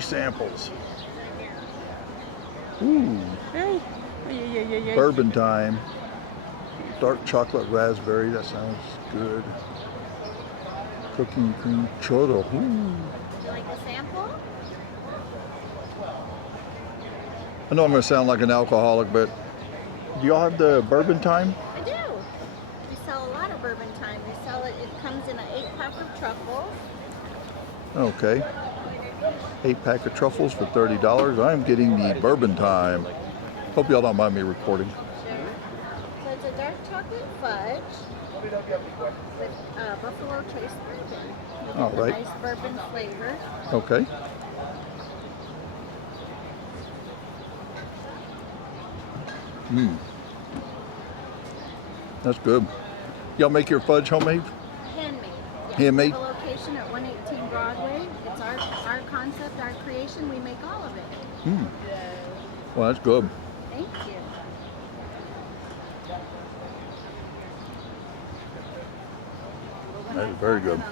free samples. Ooh. Hey. Yeah. Bourbon time. Dark chocolate raspberry. That sounds good. Cookie and cream churro. Ooh. You like a sample? I know I'm going to sound like an alcoholic, but do y'all have the bourbon time? I do. We sell a lot of bourbon time. We sell it. It comes in an 8-pack of truffles. Okay. 8-pack of truffles for $30. I'm getting the bourbon time. Hope y'all don't mind me recording. Sure. So it's a dark chocolate fudge with buffalo trace bourbon. You get All the right. nice bourbon flavor. Okay. Mmm. That's good. Y'all make your fudge homemade? Handmade. Yes. Handmade? We have a location at 118 Broadway. It's our concept, our creation. We make all of it. Mmm. Well, that's good. Thank you. That is very good.